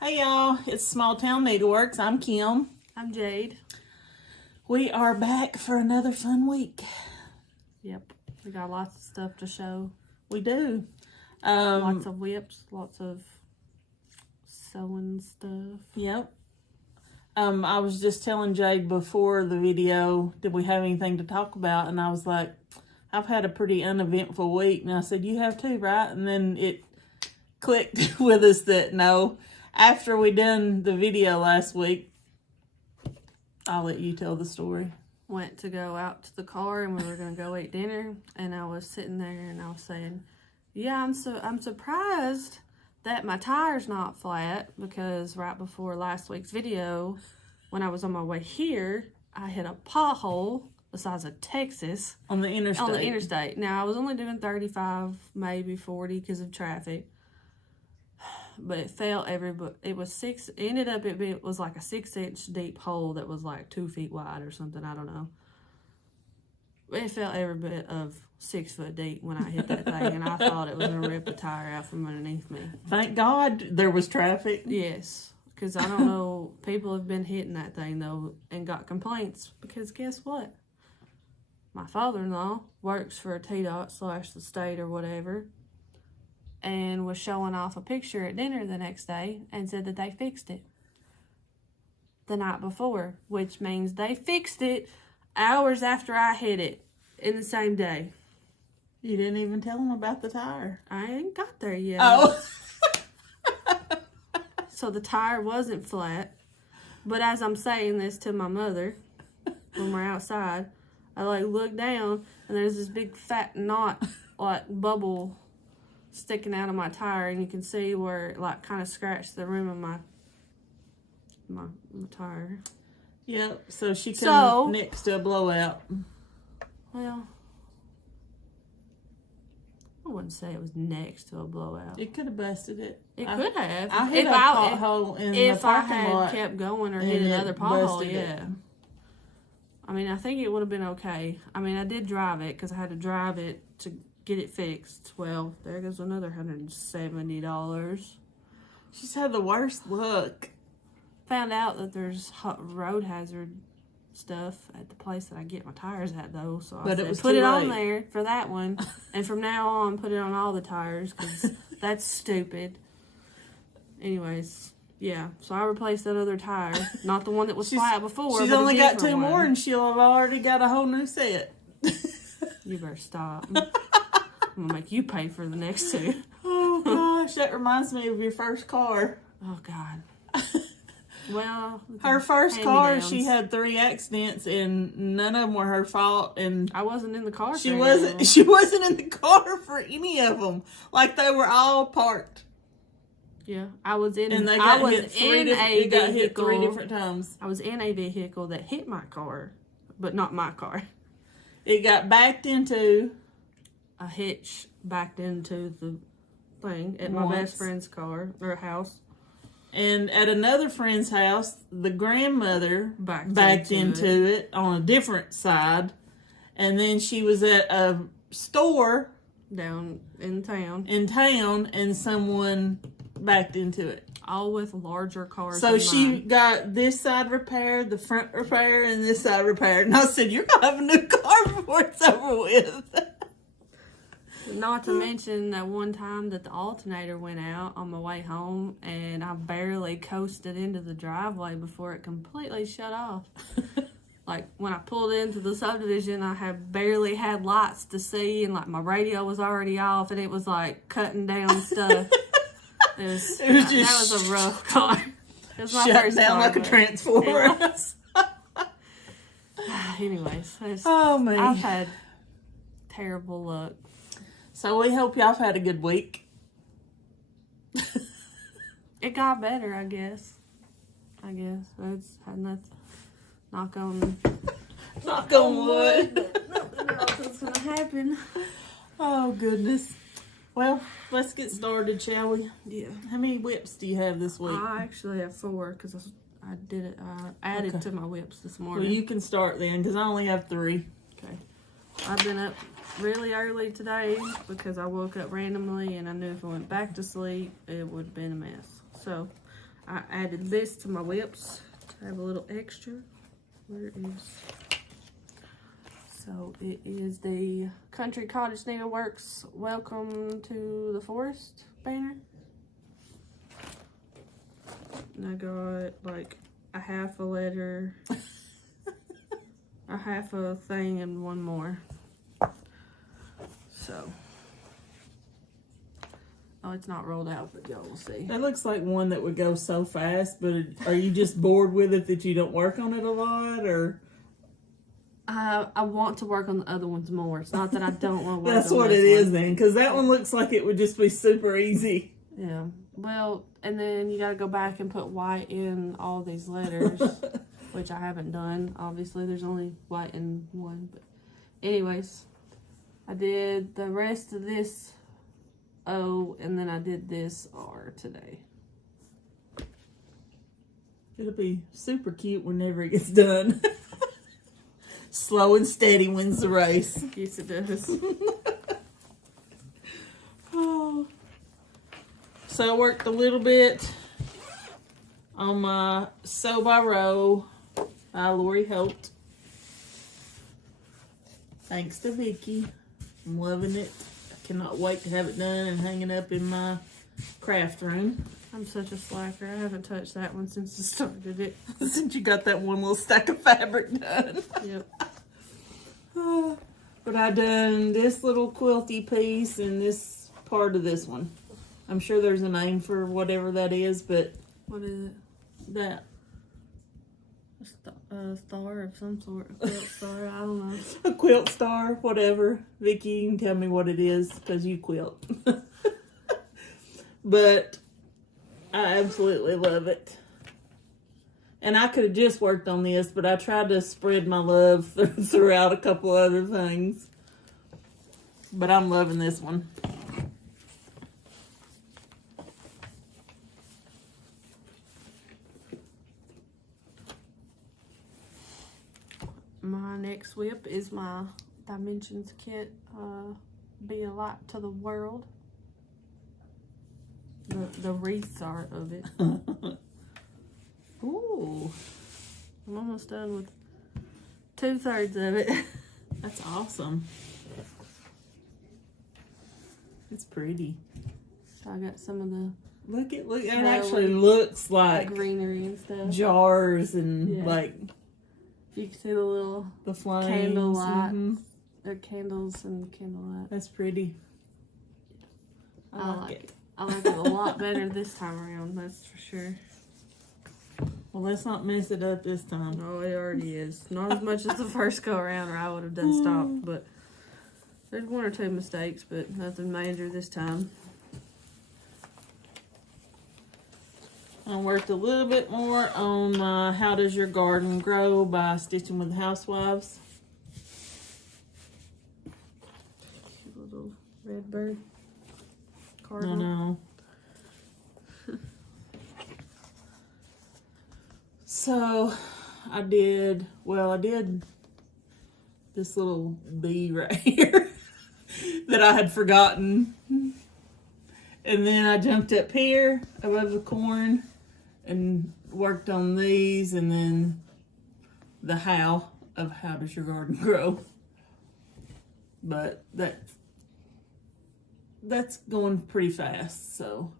Hey y'all, it's Small Town Needleworks. I'm Kim. I'm Jade. We are back for another fun week. Yep, we got lots of stuff to show. We do. Lots of whips, lots of sewing stuff. Yep. I was just telling Jade before the video, did we have anything to talk about? And I was like, I've had a pretty uneventful week. And I said, you have too, right? And then it clicked with us that no. After we done the video last week, I'll let you tell the story. Went to go out to the car and we were going to go eat dinner. And I was sitting there and I was saying, yeah, I'm surprised that my tire's not flat, because right before last week's video, when I was on my way here, I hit a pothole the size of Texas. On the interstate. Now, I was only doing 35, maybe 40 because of traffic. But it fell it was like a 6-inch deep hole that was like 2 feet wide or something. I don't know. It felt every bit of 6 foot deep when I hit that thing, and I thought it was going to rip the tire out from underneath me. Thank God there was traffic. Yes, because I don't know, people have been hitting that thing, though, and got complaints, because guess what? My father-in-law works for a TDOT / the state or whatever, and was showing off a picture at dinner the next day and said that they fixed it the night before, which means they fixed it hours after I hit it in the same day. You didn't even tell them about the tire. I ain't got there yet. Oh. So the tire wasn't flat. But as I'm saying this to my mother, when we're outside, I look down and there's this big fat knot, bubble sticking out of my tire, and you can see where it kind of scratched the rim of my tire. Yep, so she came next to a blowout. Well, I wouldn't say it was next to a blowout. It could have busted it. It could have. I hit a pothole in the parking lot. If I had kept going or hit another pothole, yeah. I mean, I think it would have been okay. I mean, I did drive it because I had to drive it to get it fixed. Well, there goes another $170. She's had the worst luck. Found out that there's road hazard stuff at the place that I get my tires at, though. So I said, put it on there for that one. And from now on, put it on all the tires, because that's stupid. Anyways, yeah. So I replaced that other tire. Not the one that was flat before. She's only got 2 more, and she'll have already got a whole new set. You better stop. I'm going to make you pay for the next 2. Oh, gosh. That reminds me of your first car. Oh, God. Well, her first car, she had 3 accidents, and none of them were her fault. And I wasn't in the car. She wasn't in the car for any of them. They were all parked. Yeah, I was in. And they got got hit 3 different times. I was in a vehicle that hit my car, but not my car. It got backed into a hitch, backed into the thing at my best friend's car or house. And at another friend's house, the grandmother backed into it on a different side. And then she was at a store down in town, and someone backed into it. All with larger cars. So she got this side repaired, the front repaired, and this side repaired. And I said, you're going to have a new car before it's over with. Not to mention that one time that the alternator went out on my way home, and I barely coasted into the driveway before it completely shut off. When I pulled into the subdivision, I had barely had lights to see, and my radio was already off, and it was cutting down stuff. That was a rough car. It was my first down car, like a transformer. Anyways, oh man, I've had terrible luck. So we hope y'all have had a good week. It got better, I guess. It's had nothing. Knock on wood. Nothing else is gonna happen. Oh goodness. Well, let's get started, shall we? Yeah. How many whips do you have this week? I actually have 4 because I did it. I added to my whips this morning. Well, you can start then, because I only have 3. Okay. I've been up really early today because I woke up randomly and I knew if I went back to sleep, it would have been a mess. So I added this to my whips to have a little extra. Where is... So it is the Country Cottage Needleworks Welcome to the Forest banner. And I got like a half a letter, a half a thing, and one more. So, oh, it's not rolled out, but y'all will see. That looks like one that would go so fast, but are you just bored with it that you don't work on it a lot, or? I want to work on the other ones more. It's not that I don't want to work That's on what this it is one. then, because that one looks like it would just be super easy. Yeah. Well, and then you got to go back and put white in all these letters, which I haven't done. Obviously, there's only white in one. But anyways, I did the rest of this O, and then I did this R today. It'll be super cute whenever it gets done. Slow and steady wins the race. Yes, it does. Oh. So I worked a little bit on my Sew by Row by Lori Holt. Thanks to Vicky. I'm loving it. I cannot wait to have it done and hang it up in my craft room. I'm such a slacker. I haven't touched that one since I started it. Since you got that one little stack of fabric done. Yep. But I done this little quilty piece and this part of this one. I'm sure there's a name for whatever that is, but What is it? that. A star of some sort. A quilt star. I don't know. A quilt star, whatever. Vicky, you can tell me what it is because you quilt. But I absolutely love it. And I could have just worked on this, but I tried to spread my love throughout a couple other things. But I'm loving this one. My next whip is my Dimensions kit, Be a Light to the World. The restart of it. Ooh, I'm almost done with 2/3 of it. that's awesome. It's pretty. So I got some of the Look, it actually looks like greenery and stuff. jars and Yeah. like You can see the little the flames. candlelight. Mhm. They're candles and candlelight. That's pretty. I like it. I like it a lot better this time around, that's for sure. Well, let's not mess it up this time. No, it already is. Not as much as the first go around, or I would have done stopped. But there's one or two mistakes, but nothing major this time. I worked a little bit more on How Does Your Garden Grow by Stitching with Housewives. Cute little red bird. I Cardinal. know. So I did this little bee right here that I had forgotten. And then I jumped up here above the corn and worked on these, and then the how of How Does Your Garden Grow. But that's going pretty fast, so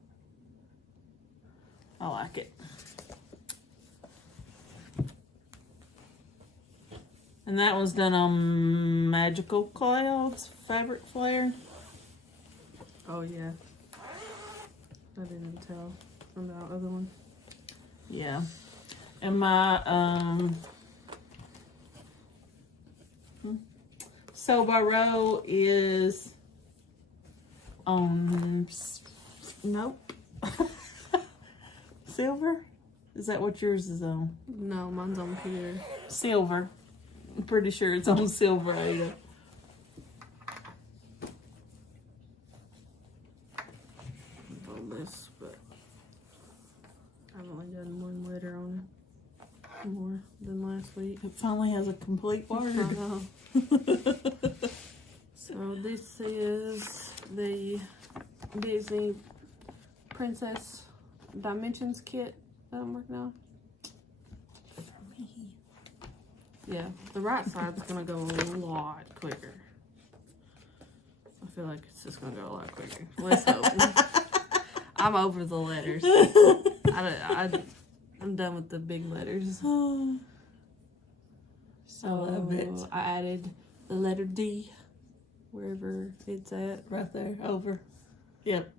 I like it. And that was done on Magical Clouds Fabric Flare. Oh, yeah. I didn't tell from the other one. Yeah. And my Sew by Row is on nope. Silver? Is that what yours is on? No, mine's on Peter. Silver. I'm pretty sure it's on silver, Ada. On this, but I've only done one letter on it. More than last week. It finally has a complete I word. know. So this is the Disney Princess Dimensions kit that I'm working on. For me. Yeah, the right side's gonna go a lot quicker. I feel like it's just gonna go a lot quicker. Let's hope. I'm over the letters. I'm done with the big letters. So I love it. I added the letter D wherever it's at. Right there, over. Yep.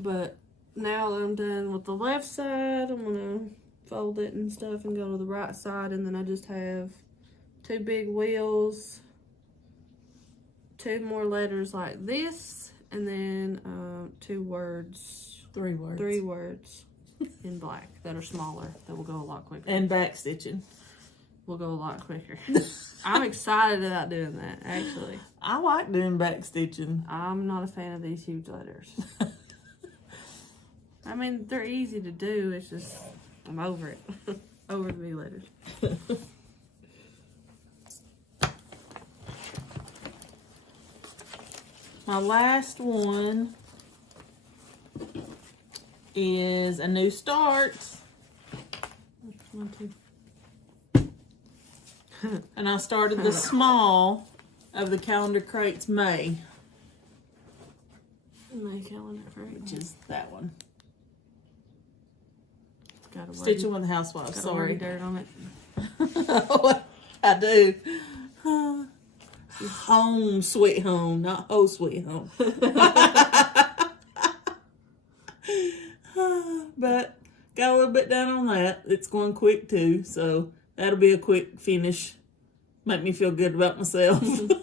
But now that I'm done with the left side, I'm gonna fold it and stuff and go to the right side, and then I just have 2 big wheels, 2 more letters like this, and then 3 words in black that are smaller that will go a lot quicker. And back stitching. Will go a lot quicker. I'm excited about doing that, actually. I like doing back stitching. I'm not a fan of these huge letters. I mean, they're easy to do. It's just, I'm over it. Over the big letters. My last one is a new start. 1, 2. And I started the small of the calendar crates May, My calendar crate. which is that one. It's got a Stitching with the Housewives, got sorry. dirt on it. I do. Home, sweet home, not oh, sweet home. But got a little bit done on that. It's going quick too, so that'll be a quick finish. Make me feel good about myself. And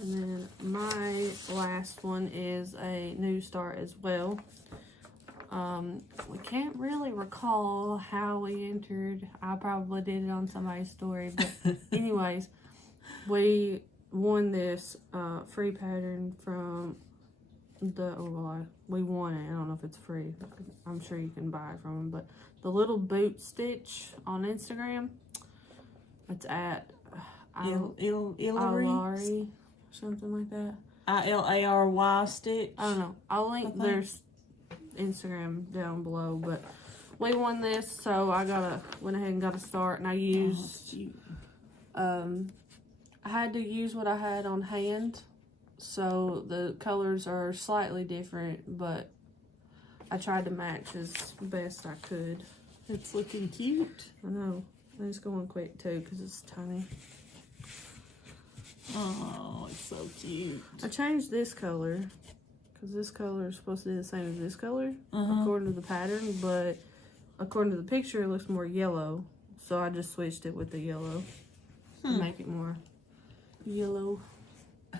then my last one is a new start as well. We can't really recall how we entered. I probably did it on somebody's story, but anyways, we won this free pattern from the, we won it. I don't know if it's free. I'm sure you can buy it from them, but the Little Boot Stitch on Instagram. It's at Ilary, something like that. ILARY stitch. I don't know. I'll link their Instagram down below, but we won this, so I went ahead and got a start, and I used I had to use what I had on hand, so the colors are slightly different, but I tried to match as best I could. It's looking cute. I know. And it's going quick too because it's tiny. Oh, it's so cute. I changed this color because this color is supposed to be the same as this color according to the pattern, but according to the picture it looks more yellow, so I just switched it with the yellow to make it more yellow.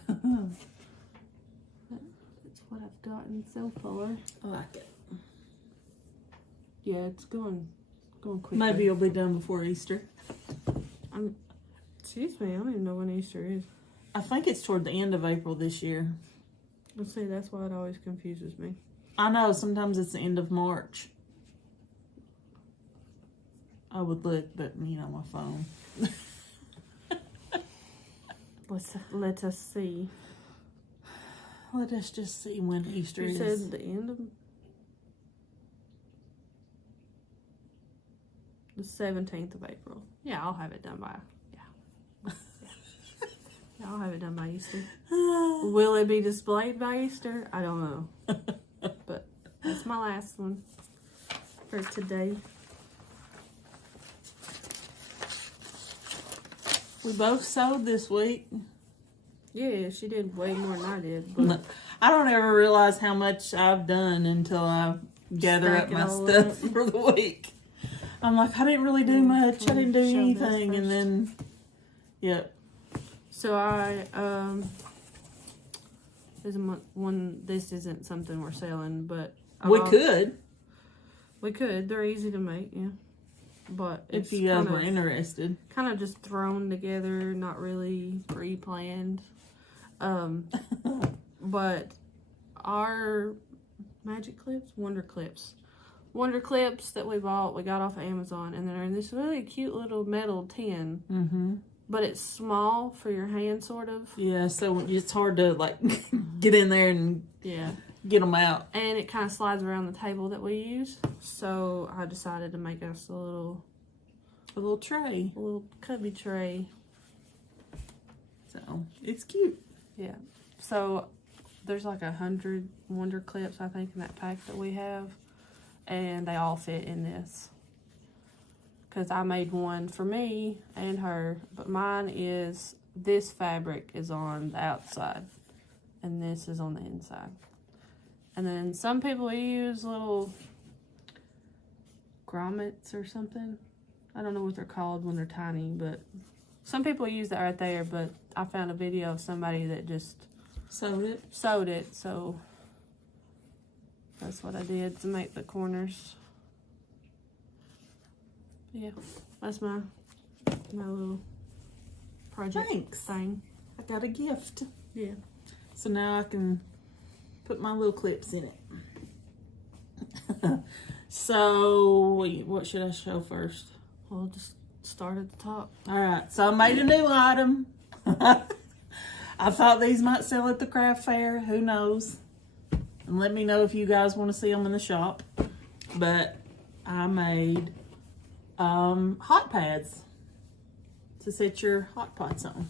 That's what I've gotten so far. I like it. Yeah, it's going quick. Maybe you'll be done before Easter. Excuse me, I don't even know when Easter is. I think it's toward the end of April this year. Let's see, that's why it always confuses me. I know, sometimes it's the end of March. I would look, but my phone. Let us see. Let us just see when Easter You is. said the end of the 17th of April. Yeah, I'll have it done by. Yeah, I'll have it done by Easter. Will it be displayed by Easter? I don't know. But that's my last one for today. We both sewed this week. Yeah, she did way more than I did. But I don't ever realize how much I've done until I gather up my stuff for the week. I'm like, I didn't really do much. I didn't do anything. And then, yep. So this isn't something we're selling, but we could. We could. They're easy to make, yeah. But if you guys were interested, kind of just thrown together, not really pre-planned. But our Wonder Clips that we bought, we got off of Amazon, and they're in this really cute little metal tin. Mm-hmm. But it's small for your hand, sort of. Yeah, so it's hard to, like, get in there and get them out. And it kind of slides around the table that we use. So I decided to make us a little tray. A little cubby tray. So, it's cute. Yeah. So, there's like 100 Wonder Clips, I think, in that pack that we have. And they all fit in this. Because I made one for me and her. But mine is, this fabric is on the outside. And this is on the inside. And then some people use little grommets or something. I don't know what they're called when they're tiny, but some people use that right there. But I found a video of somebody that just sewed it. So that's what I did to make the corners. Yeah, that's my little project thing. I got a gift. Yeah. So now I can put my little clips in it. So, what should I show first? We'll just start at the top. Alright, so I made a new item. I thought these might sell at the craft fair. Who knows? And let me know if you guys want to see them in the shop. But I made hot pads to set your hot pots on.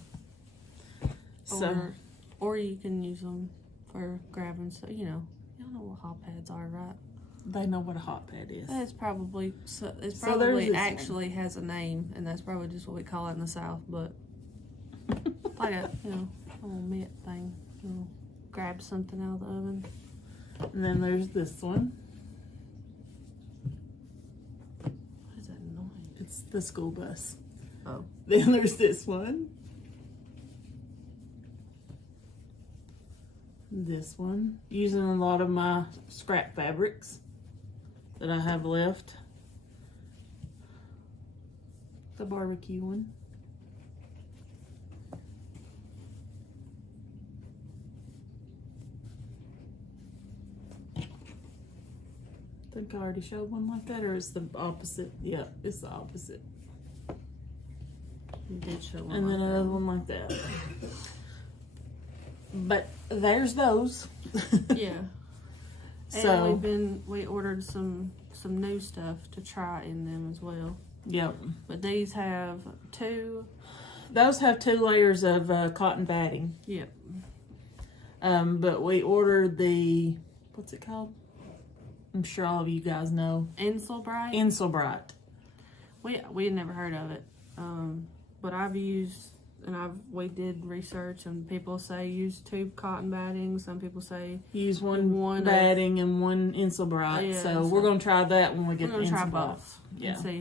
Or you can use them for grabbing stuff. You know what hot pads are, right? They know what a hot pad is. It's probably actually has a name, and that's probably just what we call it in the South. But like a little mitt thing, grab something out of the oven. And then there's this one. What is that noise? It's the school bus. Oh. Then there's this one. This one. Using a lot of my scrap fabrics that I have left. The barbecue one. I think I already showed one like that, or it's the opposite. Yeah, it's the opposite. You did show one. And then another one like that. But there's those. Yeah. So and we ordered some new stuff to try in them as well. Yep. But these have two. Those have 2 layers of cotton batting. Yep. But we ordered the, what's it called? I'm sure all of you guys know. Insulbright. Insulbright. We had never heard of it. But I've used, and we did research, and people say use 2 cotton batting. Some people say use one batting and one Insulbright. Yeah, so we're gonna try that when we get the Insulbright. Try both and see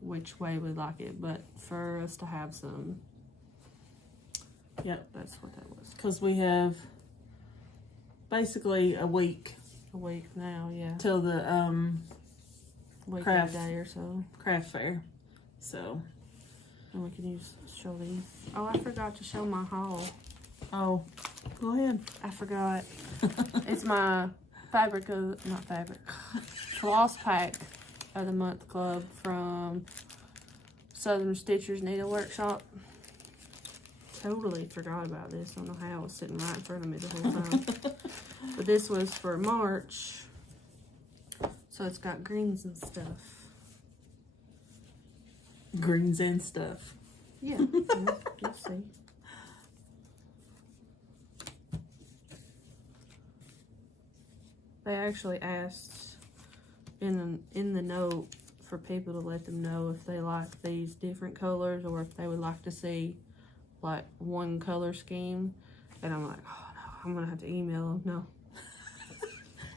which way we like it. But for us to have some, that's what that was. Because we have basically a week. A week now, yeah. Till the craft day or so. Craft fair. So. And we can show these. Oh, I forgot to show my haul. Oh, go ahead. I forgot. It's my Floss Pack of the Month Club from Southern Stitchers Needle Workshop. Totally forgot about this. I don't know how it was sitting right in front of me the whole time. But this was for March. So it's got greens and stuff. Greens and stuff. Yeah, you'll see. They actually asked in the note for people to let them know if they like these different colors or if they would like to see like one color scheme. And I'm like, oh no, I'm gonna have to email them. No.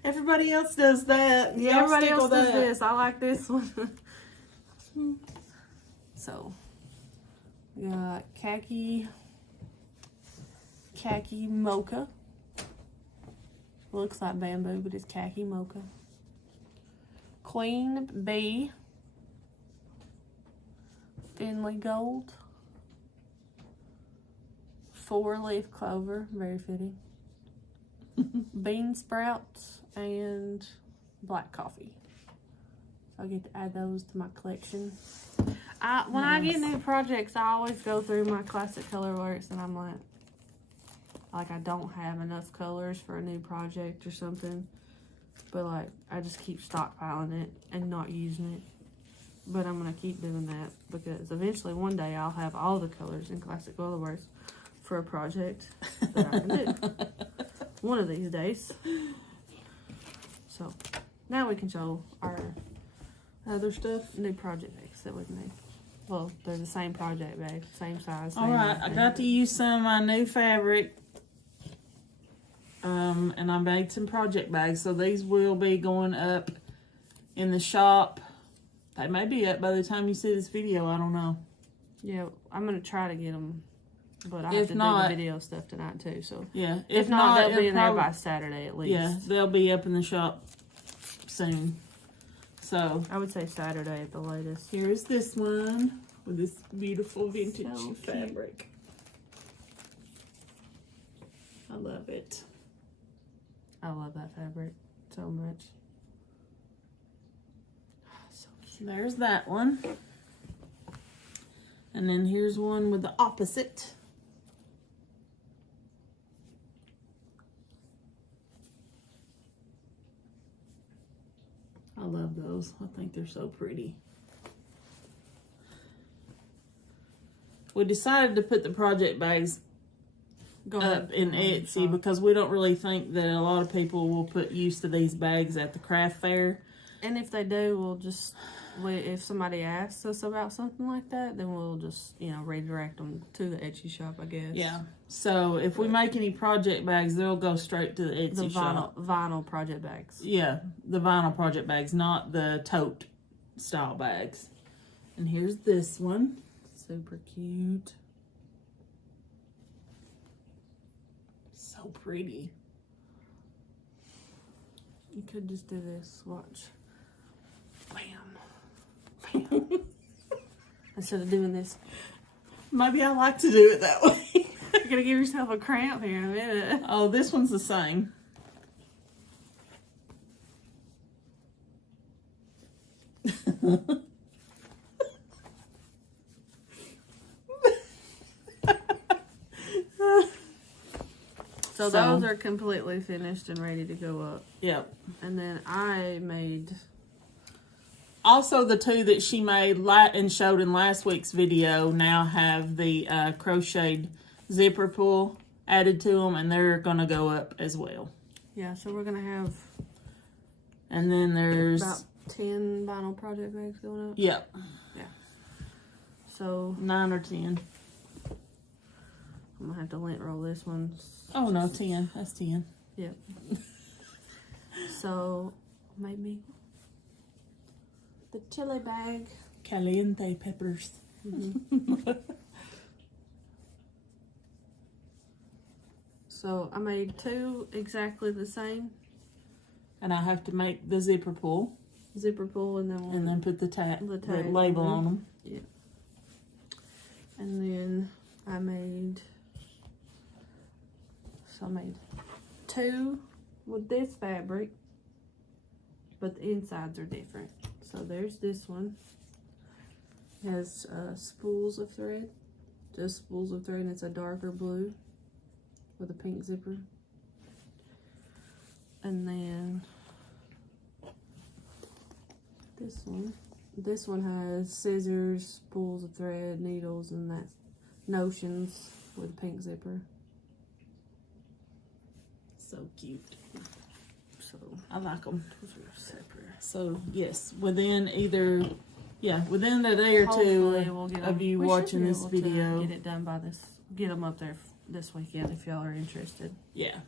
Everybody else does that. Yeah, everybody else does this. I like this one. So, we got khaki mocha. Looks like bamboo, but it's khaki mocha. Queen bee. Finley gold. 4-leaf clover, very fitting. Bean sprouts and black coffee. So I get to add those to my collection. When I get new projects, I always go through my classic color works and I'm like I don't have enough colors for a new project or something. But like, I just keep stockpiling it and not using it. But I'm going to keep doing that because eventually one day I'll have all the colors in Classic Colorworks for a project that I can do. One of these days. So, now we can show our other stuff. New project bags that we've made. Well, they're the same project bag, same size. Alright, I got to use some of my new fabric. And I made some project bags. So these will be going up in the shop. They may be up by the time you see this video. I don't know. Yeah, I'm going to try to get them. But I have to do the video stuff tonight too. So yeah, if not they'll be in there by Saturday at least. Yeah, they'll be up in the shop soon. So I would say Saturday at the latest. Here's this one with this beautiful vintage fabric. I love it. I love that fabric so much. So there's that one. And then here's one with the opposite. I love those. I think they're so pretty. We decided to put the project bags up in Etsy because we don't really think that a lot of people will put use to these bags at the craft fair. And if they do, we'll just, if somebody asks us about something like that, then we'll just, redirect them to the Etsy shop, I guess. Yeah. So if we make any project bags, they'll go straight to the Etsy shop. Vinyl project bags. Yeah, the vinyl project bags, not the tote style bags. And here's this one. Super cute. So pretty. You could just do this. Watch. Bam. Bam. Instead of doing this. Maybe I like to do it that way. You're going to give yourself a cramp here in a minute. Oh, this one's the same. So those are completely finished and ready to go up. Yep. And then I made... Also, the two that she made and showed in last week's video now have the crocheted zipper pull added to them, and they're going to go up as well. Yeah, so we're going to have... And then there's... about 10 vinyl project bags going up. Yep. Yeah. So... 9 or 10. I'm going to have to lint roll this one. Oh, no, 10. That's 10. Yep. So, maybe the chili bag. Caliente peppers. Mm-hmm. So, I made 2 exactly the same. And I have to make the zipper pull. Zipper pull and then put the tag label on them. Yeah. And then I made 2 with this fabric, but the insides are different. So there's this one. It has spools of thread, just spools of thread, and it's a darker blue with a pink zipper. And then this one has scissors, spools of thread, needles, and that notions with a pink zipper. So cute. So I like them. those are separate. So yes, within a day or two of you watching this video, get it done by get them up there this weekend if y'all are interested. Yeah.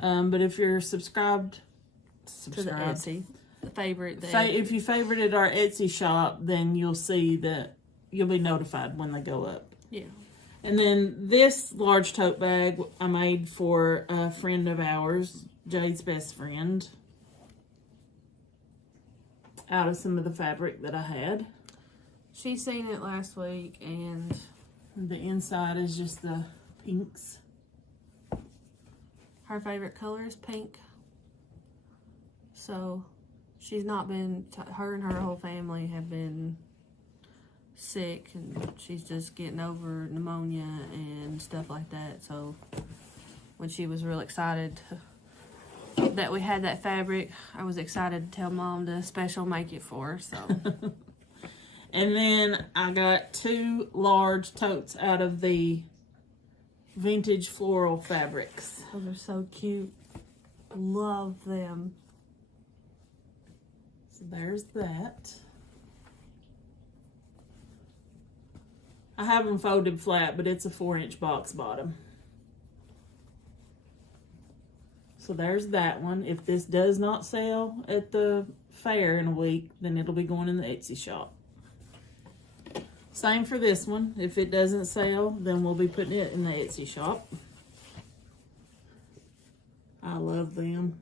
But if you're subscribed to the Etsy, if you favorited our Etsy shop, then you'll see that you'll be notified when they go up. Yeah. And then this large tote bag I made for a friend of ours, Jade's best friend, out of some of the fabric that I had. She seen it last week, and the inside is just the pinks. Her favorite color is pink. So she's not been, her and her whole family have been sick, and she's just getting over pneumonia and stuff like that. So when she was real excited that we had that fabric, I was excited to tell Mom to special make it for her. So and then I got 2 large totes out of the vintage floral fabrics. those are so cute. Love them. So there's that. I have them folded flat, but it's a 4-inch box bottom. So there's that one. If this does not sell at the fair in a week, then it'll be going in the Etsy shop. Same for this one. If it doesn't sell, then we'll be putting it in the Etsy shop. I love them.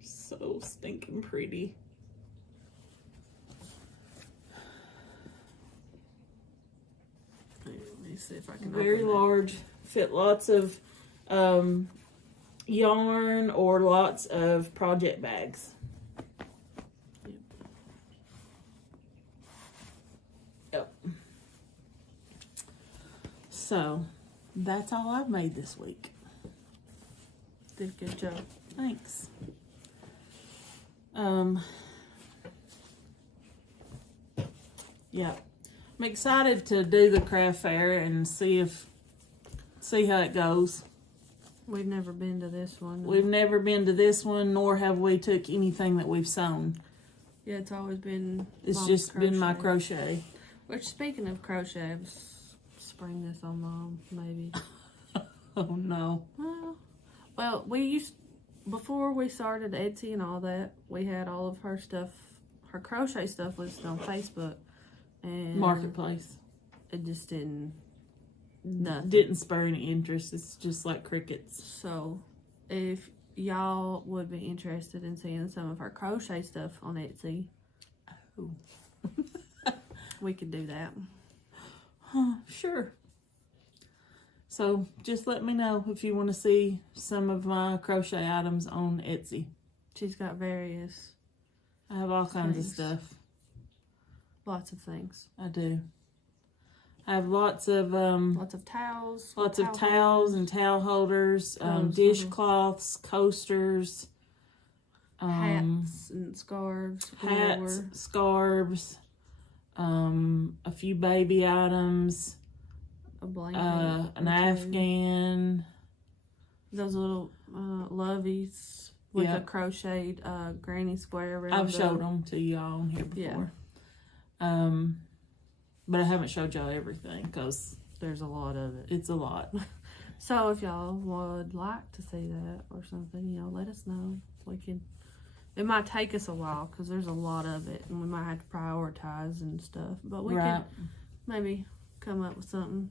So stinking pretty. Let me see if I can Very open that. large. Fit lots of yarn or lots of project bags. Yep. So that's all I've made this week. Did a good job. Thanks. Yeah. I'm excited to do the craft fair and see how it goes. We've never been to this one. We've never been to this one, nor have we took anything that we've sewn. Yeah, it's always been. It's Mom's just been my crochet. Which, speaking of crochet, I was spring this on Mom, maybe. Oh no. Well, before we started Etsy and all that, we had all of her stuff, her crochet stuff listed on Facebook. And Marketplace. it just didn't spur any interest. It's just like crickets. So if y'all would be interested in seeing some of her crochet stuff on Etsy, Oh. we could do that. Sure. So just let me know if you want to see some of my crochet items on Etsy. She's got various, I have all kinds of Thanks. stuff. lots of things. I do. I have lots of Lots of towels. towels and towel holders, Those dishcloths, coasters, hats and scarves. hats, galore. scarves, a few baby items, A blanket. an or two. Afghan. Those little loveys with Yeah. a crocheted granny square around. I've showed them to y'all on here before. But I haven't showed y'all everything because There's a lot of it. it's a lot. So if y'all would like to see that or something, let us know. We can. It might take us a while because there's a lot of it, and we might have to prioritize and stuff. But we Right. could maybe come up with something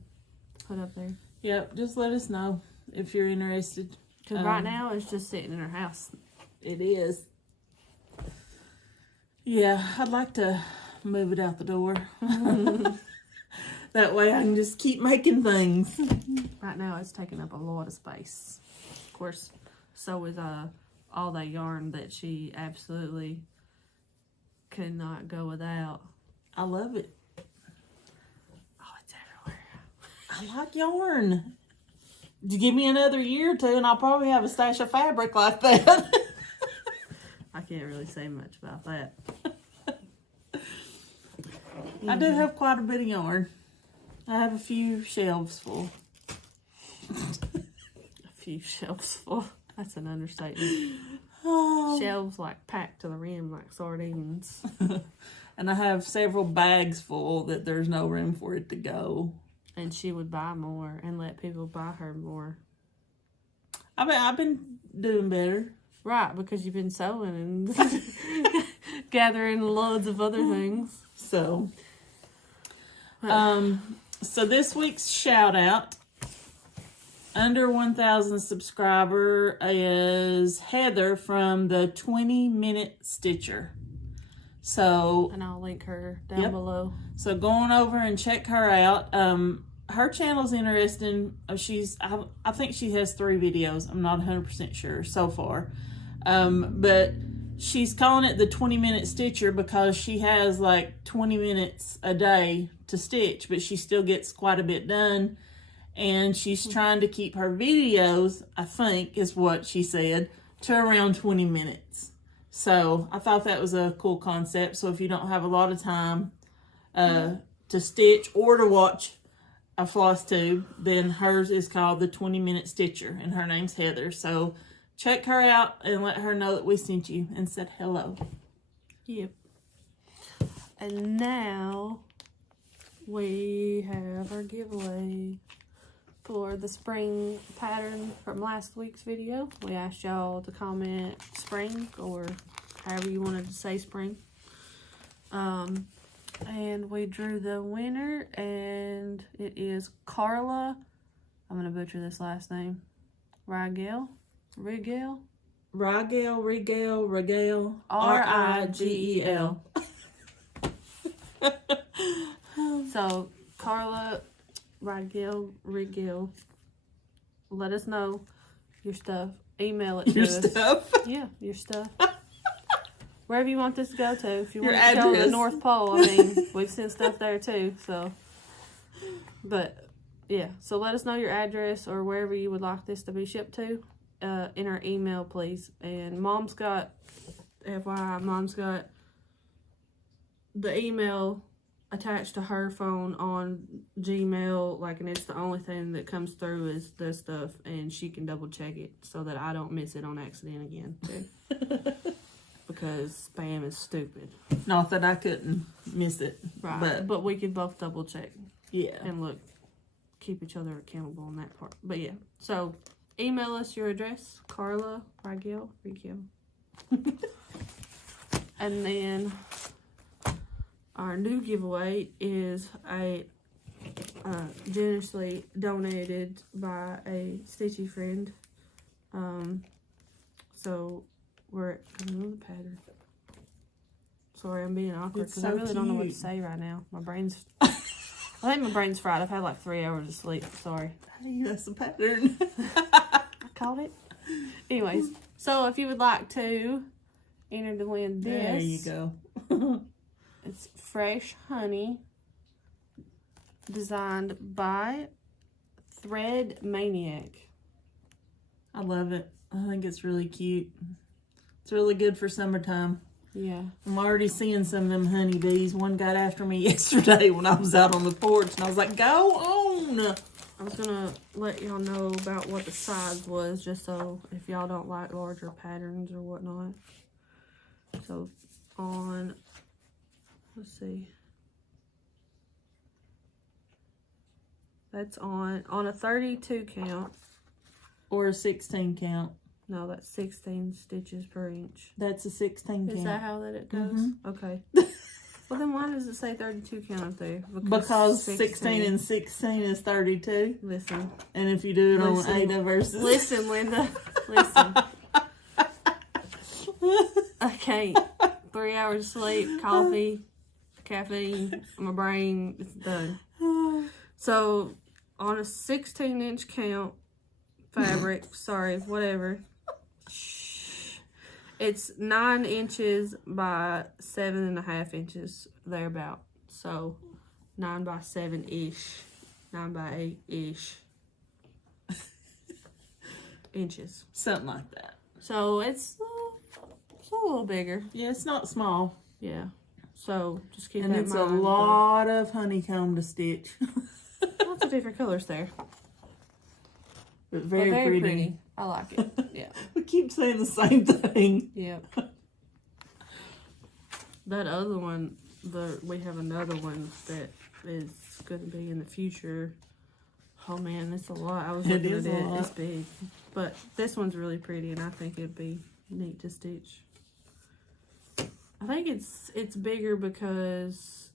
to put up there. Yep, just let us know if you're interested. Because right now it's just sitting in our house. It is. Yeah, I'd like to move it out the door. That way I can just keep making things. Right now it's taking up a lot of space. Of course, so is all that yarn that she absolutely could not go without. I love it. Oh, it's everywhere. I like yarn. You give me another year or two and I'll probably have a stash of fabric like that. I can't really say much about that. I do have quite a bit of yarn. I have a few shelves full. A few shelves full. That's an understatement. Oh. Shelves like packed to the rim like sardines. And I have several bags full that there's no room for it to go. And she would buy more and let people buy her more. I've been doing better. Right, because you've been sewing and gathering loads of other things. So, so this week's shout out, under 1,000 subscriber, is Heather from the 20-Minute Stitcher. So, And I'll link her down Yep. below. so go on over and check her out. her channel's interesting. I think she has 3 videos. I'm not 100% sure so far. But she's calling it the 20-minute stitcher because she has like 20 minutes a day to stitch, but she still gets quite a bit done. And she's trying to keep her videos, I think is what she said, to around 20 minutes. So I thought that was a cool concept. So if you don't have a lot of time to stitch or to watch a floss tube, then hers is called the 20-minute stitcher, and her name's Heather. So check her out and let her know that we sent you and said hello. Yep. And now we have our giveaway for the spring pattern from last week's video. We asked y'all to comment spring, or however you wanted to say spring. And we drew the winner, and it is Carla. I'm going to butcher this last name. Rigel. Rigel. R-I-G-E-L. So, Carla, Rigel, let us know your stuff. Email it to us. Your stuff? Yeah, your stuff. Wherever you want this to go to. If you Your want it to go to the address. North Pole, I mean, we send stuff there too, so. But, yeah. So let us know your address or wherever you would like this to be shipped to in our email, please. And Mom's got, FYI, Mom's got the email attached to her phone on Gmail, like, and it's the only thing that comes through is this stuff, and she can double check it so that I don't miss it on accident again, too. Because spam is stupid. Not that I couldn't miss it. Right. But we could both double check. Yeah. And look, keep each other accountable on that part. But yeah. So email us your address, Carla, Rigel. And then our new giveaway is a generously donated by a stitchy friend. So we're at another pattern. Sorry, I'm being awkward because I really don't know what to say right now. My brain's, I think my brain's fried. I've had like 3 hours of sleep. Sorry. Hey, that's a pattern. I called it. Anyways, so if you would like to enter to win this. There you go. It's Fresh Honey, designed by Thread Maniac. I love it. I think it's really cute. It's really good for summertime. Yeah. I'm already seeing some of them honeybees. One got after me yesterday when I was out on the porch, and I was like, go on! I was going to let y'all know about what the size was, just so if y'all don't like larger patterns or whatnot. So, on, let's see. That's on a 32 count. Or a 16 count. No, that's 16 stitches per inch. That's a 16 count. Is that how that it goes? Mm-hmm. Okay. Well, then why does it say 32 count up there? Because 16 and 16 is 32. Listen. And if you do it on Ada versus... Listen, Linda. Listen. I can't. 3 hours of sleep, coffee, caffeine, my brain, it's done. So, on a 16-inch count, fabric, sorry, whatever. It's 9 inches by 7.5 inches, thereabout. So 9 by 7-ish, 9 by 8-ish inches. Something like that. So it's a little bigger. Yeah, it's not small. Yeah. So just keep and that in it's mind. a lot of honeycomb to stitch. Lots of different colors there. But very pretty. I like it. Yeah. We keep saying the same thing. Yep. That other one, we have another one that is going to be in the future. Oh man, it's a lot. I was looking at it. It's big. But this one's really pretty, and I think it'd be neat to stitch. I think it's bigger because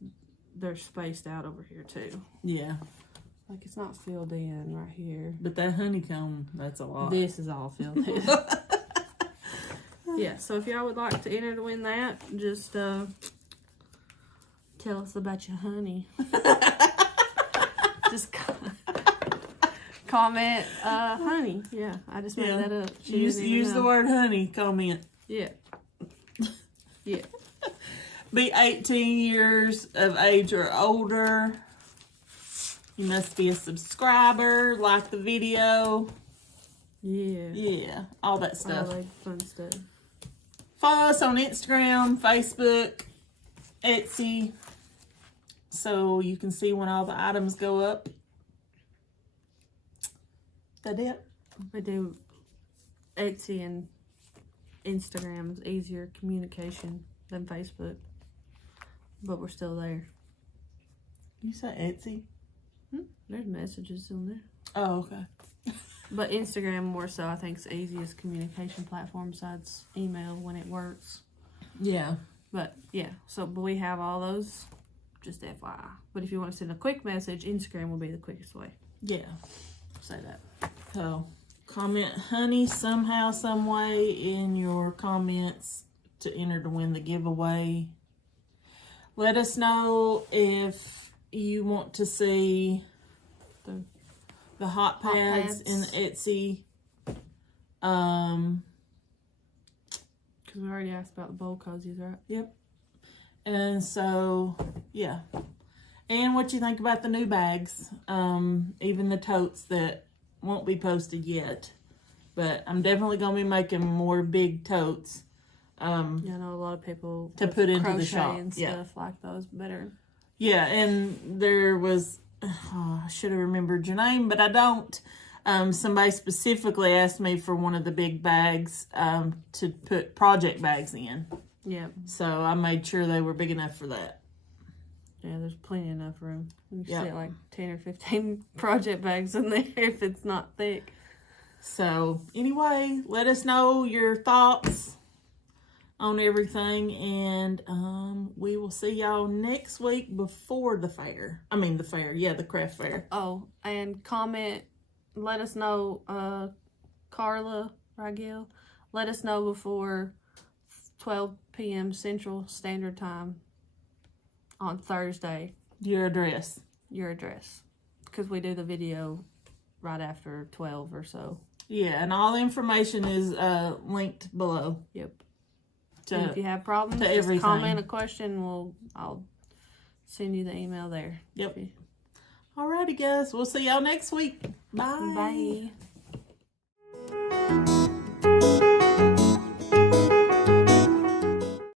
they're spaced out over here too. Yeah. Like it's not filled in right here. But that honeycomb, that's a lot. This is all filled in. Yeah, so if y'all would like to enter to win that, just tell us about your honey. Just comment honey. Yeah, I just made that up. She didn't even Use the know. word honey. Comment. Yeah. Yeah. Be 18 years of age or older. You must be a subscriber. Like the video. Yeah. Yeah, all that I stuff. like fun stuff. Follow us on Instagram, Facebook, Etsy, so you can see when all the items go up. That it? We do Etsy and Instagram is easier communication than Facebook, but we're still there. You said Etsy? There's messages on there. Oh, okay. But Instagram more so, I think, is the easiest communication platform besides email when it works. Yeah. But yeah, but we have all those, just FYI. But if you want to send a quick message, Instagram will be the quickest way. Yeah. Say that. So, comment honey somehow, some way in your comments to enter to win the giveaway. Let us know if you want to see the hot pads in Etsy. Because we already asked about the bowl cozies, right? Yep. And so, yeah. And what you think about the new bags. Even the totes that won't be posted yet. But I'm definitely going to be making more big totes. Yeah, I know a lot of people to put into the crochet shop. and stuff like those better. Yeah, and there was, I should have remembered your name, but I don't. Somebody specifically asked me for one of the big bags to put project bags in. Yeah. So I made sure they were big enough for that. Yeah, there's plenty enough room. You can Yep. sit like 10 or 15 project bags in there if it's not thick. So anyway, let us know your thoughts on everything, and we will see y'all next week before the fair. I mean the fair, yeah, the craft fair. Oh, and comment, let us know, Carla Rigel, let us know before 12 p.m. Central Standard Time on Thursday Your address. your address, because we do the video right after 12 or so. Yeah, and all the information is linked below. Yep. To, And if you have problems, to just everything. comment a question. I'll send you the email there. Yep. Alrighty, guys. We'll see y'all next week. Bye. Bye.